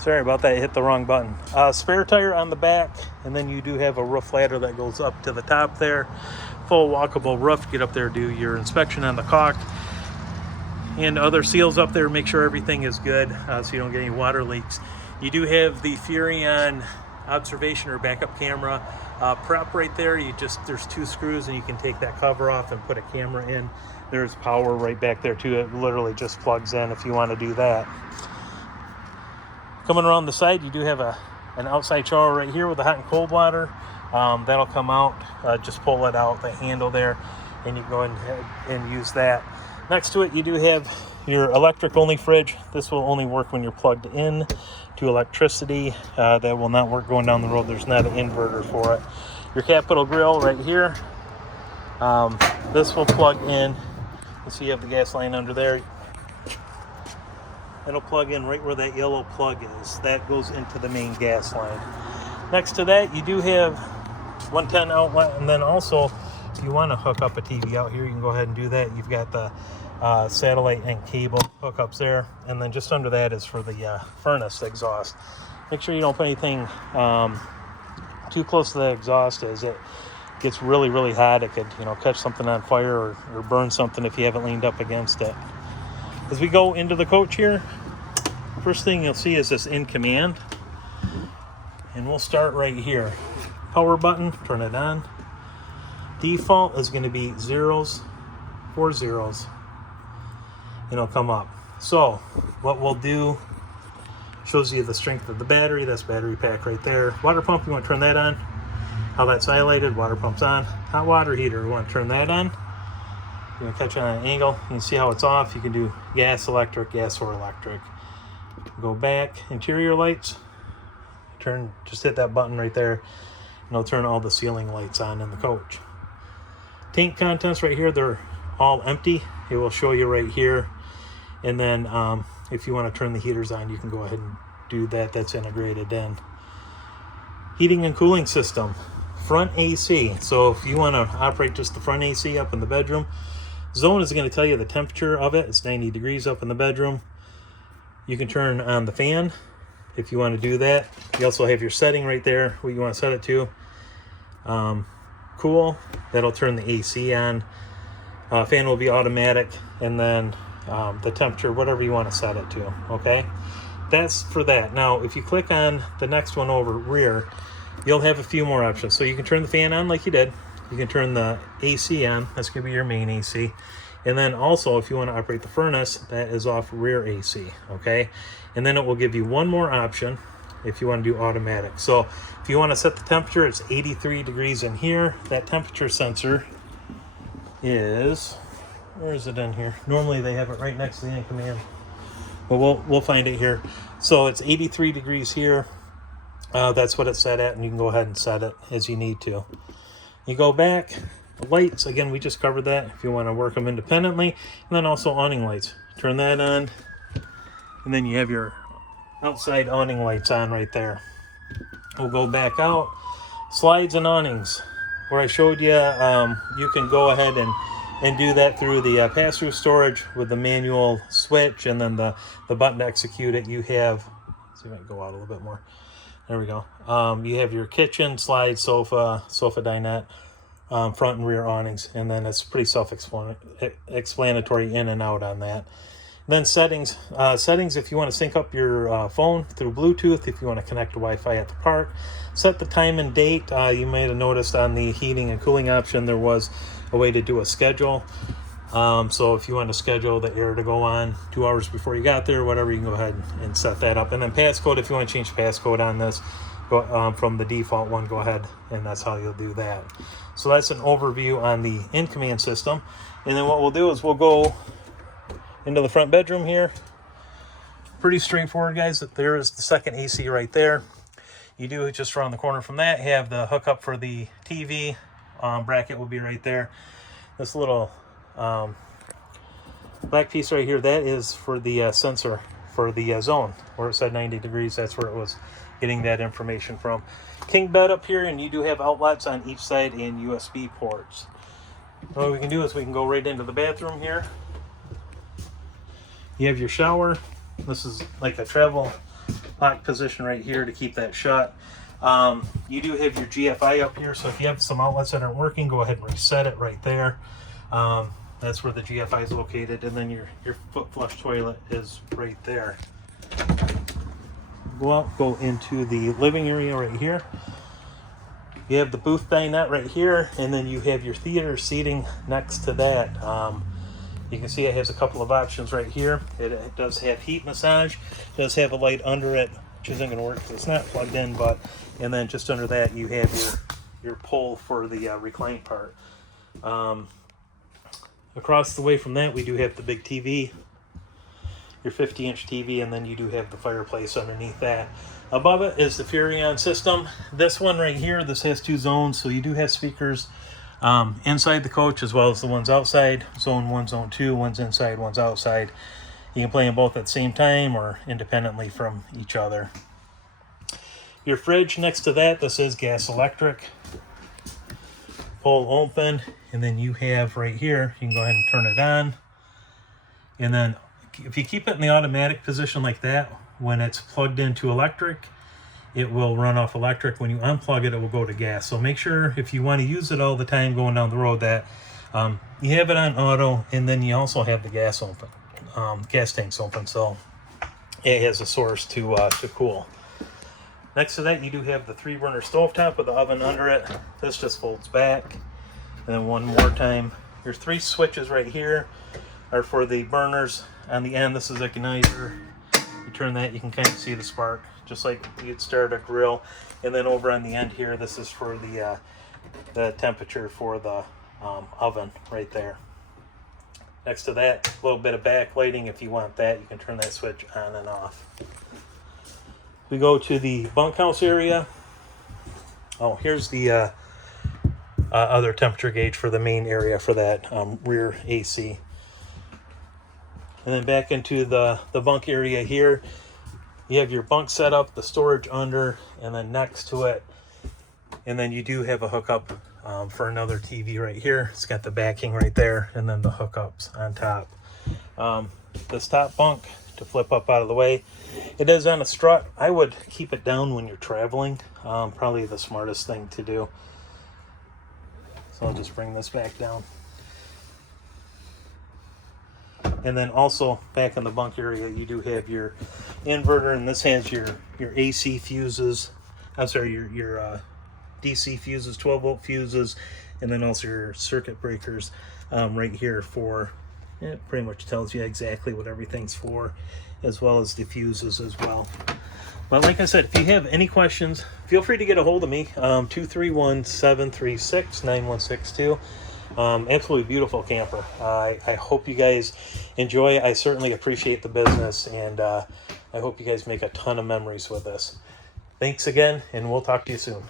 Sorry about that, hit the wrong button. Spare tire on the back, and then you do have a roof ladder that goes up to the top there. Full walkable roof. Get up there, do your inspection on the caulk and other seals up there. Make sure everything is good so you don't get any water leaks. You do have the Furrion observation or backup camera prep right there. There's 2 screws and you can take that cover off and put a camera in. There's power right back there too. It literally just plugs in if you want to do that. Coming around the side, you do have an outside shower right here with the hot and cold water. That'll come out. Just pull it out, the handle there, and you go ahead and use that. Next to it, you do have your electric only fridge. This will only work when you're plugged in to electricity. That will not work going down the road. There's not an inverter for it. Your capital grill right here. This will plug in. You see you have the gas line under there. It'll plug in right where that yellow plug is. That goes into the main gas line. Next to that, you do have 110 outlet, and then also if you want to hook up a TV out here, you can go ahead and do that. You've got the satellite and cable hookups there, and then just under that is for the furnace exhaust. Make sure you don't put anything too close to the exhaust, as it gets really, really hot. It could, catch something on fire or burn something if you haven't leaned up against it. As we go into the coach here, first thing you'll see is this in command, and we'll start right here. Power button, turn it on. Default is going to be 0s, 4 zeros. It'll come up. So what we'll do, shows you the strength of the battery. That's battery pack right there. Water pump, you want to turn that on. How that's highlighted, water pump's on. Hot water heater, you want to turn that on. You're going to catch it on an angle. You can see how it's off. You can do gas, electric, gas or electric. Go back, interior lights. Just hit that button right there, and it'll turn all the ceiling lights on in the coach. Tank contents right here, they're all empty. It will show you right here. And then if you want to turn the heaters on, you can go ahead and do that. That's integrated in. Heating and cooling system. Front AC. So if you want to operate just the front AC up in the bedroom, zone is going to tell you the temperature of it. It's 90 degrees up in the bedroom. You can turn on the fan if you want to do that. You also have your setting right there, what you want to set it to. Cool, that'll turn the AC on. Fan will be automatic, and then the temperature, whatever you want to set it to, okay? That's for that. Now, if you click on the next one over, rear, you'll have a few more options. So you can turn the fan on like you did. You can turn the AC on. That's going to be your main AC. And then also, if you want to operate the furnace, that is off rear AC, okay? And then it will give you one more option if you want to do automatic. So if you want to set the temperature, it's 83 degrees in here. That temperature sensor is, where is it in here? Normally they have it right next to the in command, but we'll find it here. So it's 83 degrees here. That's what it's set at, and you can go ahead and set it as you need to. You go back, the lights, again, we just covered that if you want to work them independently. And then also awning lights. Turn that on, and then you have your outside awning lights on right there. We'll go back out. Slides and awnings. Where I showed you, you can go ahead and do that through the pass-through storage with the manual switch, and then the button to execute it. You have, let's see if I can go out a little bit more. There we go. You have your kitchen, slide, sofa dinette, front and rear awnings, and then it's pretty self-explanatory in and out on that. Then settings. Settings, if you want to sync up your phone through Bluetooth, if you want to connect to Wi-Fi at the park. Set the time and date. You may have noticed on the heating and cooling option there was a way to do a schedule. So if you want to schedule the air to go on 2 hours before you got there, whatever, you can go ahead and set that up. And then passcode, if you want to change the passcode on this, go, from the default one, go ahead, and that's how you'll do that. So that's an overview on the in-command system. And then what we'll do is we'll go into the front bedroom here. Pretty straightforward, guys. There is the second AC right there. You do just around the corner from that have the hookup for the TV. Bracket will be right there. This little black piece right here, that is for the sensor for the zone where it said 90 degrees. That's where it was getting that information from. King bed up here, and you do have outlets on each side and USB ports. What we can do is we can go right into the bathroom here. You have your shower. This is like a travel lock position right here to keep that shut. You do have your GFI up here, so if you have some outlets that aren't working, go ahead and reset it right there. That's where the GFI is located, and then your foot flush toilet is right there. Go into the living area right here. You have the booth dinette right here, and then you have your theater seating next to that. You can see it has a couple of options right here. It does have heat massage. It does have a light under it, which isn't going to work because it's not plugged in. And then just under that, you have your pole for the recline part. Across the way from that, we do have the big TV, your 50-inch TV, and then you do have the fireplace underneath that. Above it is the Furrion system. This one right here, this has 2 zones, so you do have speakers inside the coach as well as the ones outside. Zone 1, Zone 2, one's inside, one's outside. You can play them both at the same time or independently from each other. Your fridge next to that, this is gas electric. Pull open, and then you have right here, you can go ahead and turn it on. And then if you keep it in the automatic position like that, when it's plugged into electric, it will run off electric. When you unplug it, it will go to gas. So make sure if you want to use it all the time going down the road that you have it on auto, and then you also have the gas open, gas tanks open, so it has a source to cool. Next to that, you do have the 3-burner stovetop with the oven under it. This just folds back. And then one more time, your 3 switches right here are for the burners. On the end, this is a igniter. You turn that, you can kind of see the spark, just like you'd start a grill. And then over on the end here, this is for the temperature for the oven right there. Next to that, a little bit of backlighting. If you want that, you can turn that switch on and off. We go to the bunkhouse area. Oh, here's the other temperature gauge for the main area for that rear AC. And then back into the bunk area here, you have your bunk set up, the storage under, and then next to it. And then you do have a hookup for another TV right here. It's got the backing right there, and then the hookups on top. This top bunk, to flip up out of the way, it is on a strut. I would keep it down when you're traveling. Probably the smartest thing to do. So I'll just bring this back down. And then also back in the bunk area, you do have your inverter, and this has your AC fuses. I'm sorry, your DC fuses, 12-volt fuses, and then also your circuit breakers right here for. It pretty much tells you exactly what everything's for, as well as the fuses as well. But like I said, if you have any questions, feel free to get a hold of me, 231-736-9162. Absolutely beautiful camper. I hope you guys enjoy. I certainly appreciate the business, and I hope you guys make a ton of memories with this. Thanks again, and we'll talk to you soon.